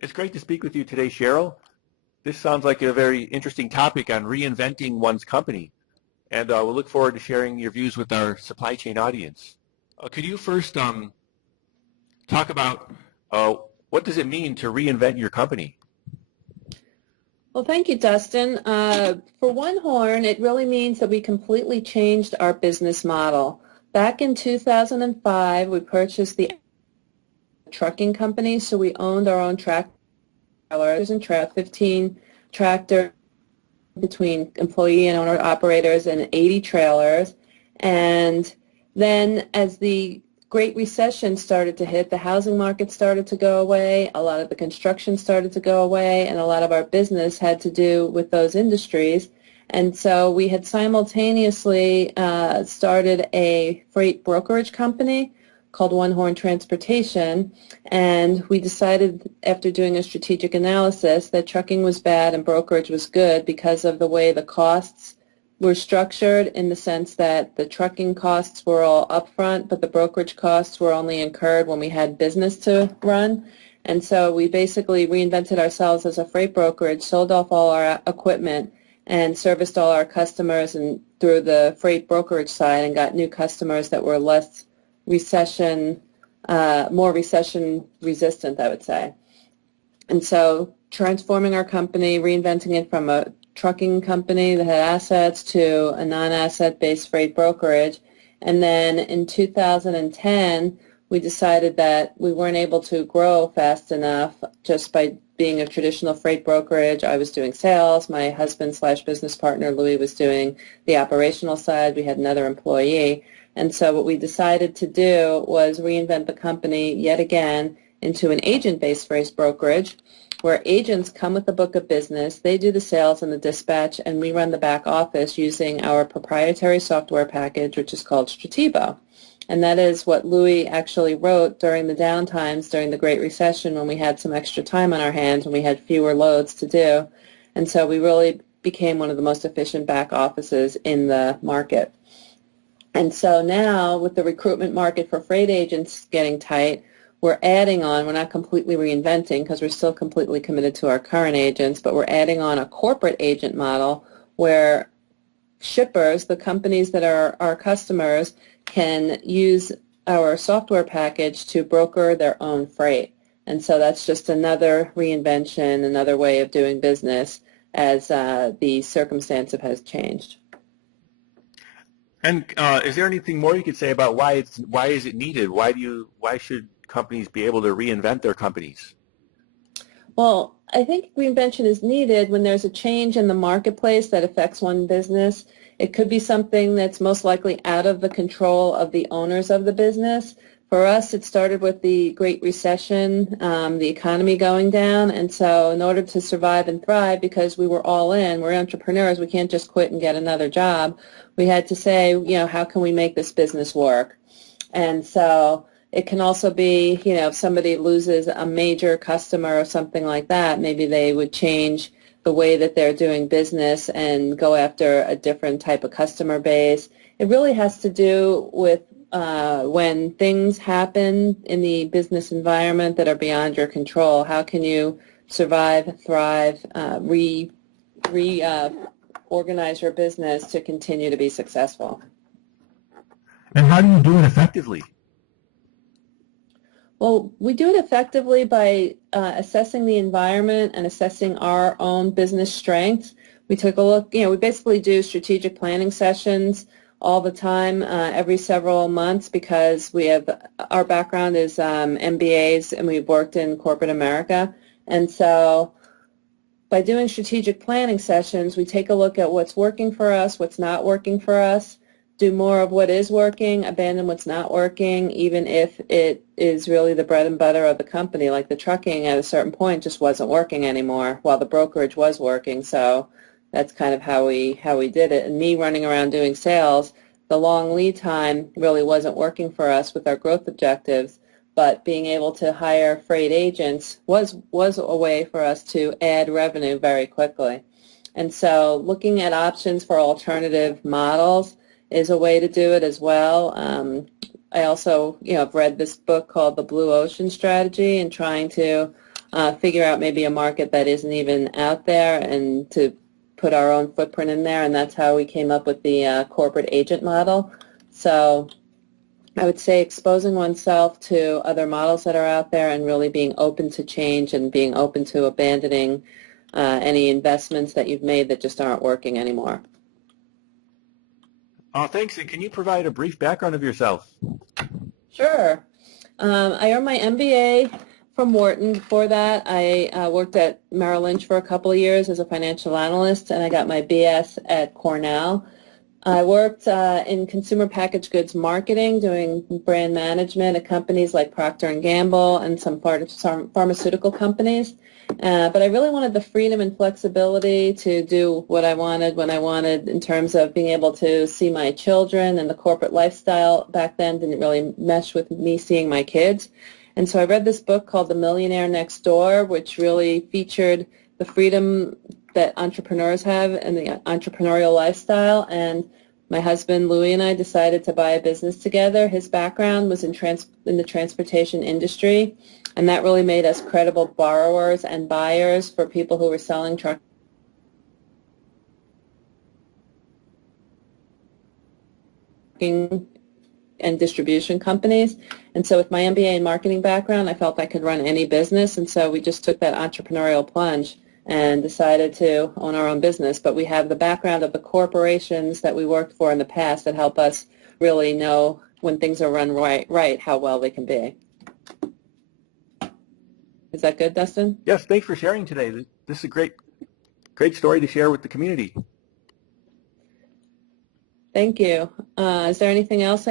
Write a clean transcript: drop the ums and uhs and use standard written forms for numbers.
It's great to speak with you today, Cheryl. This sounds like a very interesting topic on reinventing one's company, and we'll look forward to sharing your views with our supply chain audience. Could you first talk about what does it mean to reinvent your company? Well, thank you, Dustin. For One Horn, it really means that we completely changed our business model. Back in 2005, we purchased the trucking company, so we owned our own trailers and 15 tractors between employee and owner operators and 80 trailers. And then as the Great Recession started to hit, the housing market started to go away, a lot of the construction started to go away, and a lot of our business had to do with those industries. And so we had simultaneously started a freight brokerage company called One Horn Transportation, and we decided after doing a strategic analysis that trucking was bad and brokerage was good because of the way the costs were structured, in the sense that the trucking costs were all upfront, but the brokerage costs were only incurred when we had business to run. And so we basically reinvented ourselves as a freight brokerage, sold off all our equipment, and serviced all our customers and through the freight brokerage side, and got new customers that were less more recession resistant, I would say. And so transforming our company, reinventing it from a trucking company that had assets to a non-asset based freight brokerage. And then in 2010, we decided that we weren't able to grow fast enough just by being a traditional freight brokerage. I was doing sales. My husband/business partner, Louis, was doing the operational side. We had another employee. And so what we decided to do was reinvent the company yet again into an agent-based freight brokerage, where agents come with a book of business, they do the sales and the dispatch, and we run the back office using our proprietary software package, which is called Strativo. And that is what Louis actually wrote during the downtimes, during the Great Recession, when we had some extra time on our hands, when we had fewer loads to do. And so we really became one of the most efficient back offices in the market. And so now, with the recruitment market for freight agents getting tight, we're adding on, we're not completely reinventing because we're still completely committed to our current agents, but we're adding on a corporate agent model where shippers, the companies that are our customers, can use our software package to broker their own freight. And so that's just another reinvention, another way of doing business as the circumstance has changed. And is there anything more you could say about why is it needed? Why should companies be able to reinvent their companies? Well, I think reinvention is needed when there's a change in the marketplace that affects one business. It could be something that's most likely out of the control of the owners of the business. For us, it started with the Great Recession, the economy going down, and so in order to survive and thrive, because we were all in, we're entrepreneurs, we can't just quit and get another job. We had to say, how can we make this business work? And so it can also be, if somebody loses a major customer or something like that, maybe they would change the way that they're doing business and go after a different type of customer base. It really has to do with when things happen in the business environment that are beyond your control. How can you survive, thrive, organize your business to continue to be successful? And how do you do it effectively? Well, we do it effectively by assessing the environment and assessing our own business strengths. We took a look, we basically do strategic planning sessions all the time, every several months, because our background is MBAs and we've worked in corporate America. And so by doing strategic planning sessions, we take a look at what's working for us, what's not working for us, do more of what is working, abandon what's not working, even if it is really the bread and butter of the company. Like the trucking at a certain point just wasn't working anymore, while the brokerage was working. So that's kind of how we did it. And me running around doing sales, the long lead time really wasn't working for us with our growth objectives. But being able to hire freight agents was a way for us to add revenue very quickly. And so looking at options for alternative models is a way to do it as well. I also, have read this book called The Blue Ocean Strategy, and trying to figure out maybe a market that isn't even out there and to put our own footprint in there, and that's how we came up with the corporate agent model. So I would say exposing oneself to other models that are out there and really being open to change and being open to abandoning any investments that you've made that just aren't working anymore. Thanks. And can you provide a brief background of yourself? Sure. I earned my MBA from Wharton. Before that, I worked at Merrill Lynch for a couple of years as a financial analyst, and I got my BS at Cornell. I worked in consumer packaged goods marketing, doing brand management at companies like Procter & Gamble and some pharmaceutical companies. But I really wanted the freedom and flexibility to do what I wanted when I wanted in terms of being able to see my children, and the corporate lifestyle back then didn't really mesh with me seeing my kids. And so I read this book called The Millionaire Next Door, which really featured the freedom that entrepreneurs have and the entrepreneurial lifestyle. And my husband Louis and I decided to buy a business together. His background was in the transportation industry, and that really made us credible borrowers and buyers for people who were selling trucking and distribution companies. And so with my MBA and marketing background, I felt I could run any business, and so we just took that entrepreneurial plunge and decided to own our own business. But we have the background of the corporations that we worked for in the past that help us really know when things are run right, how well they can be. Is that good, Dustin? Yes, thanks for sharing today. This is a great story to share with the community. Thank you. Is there anything else?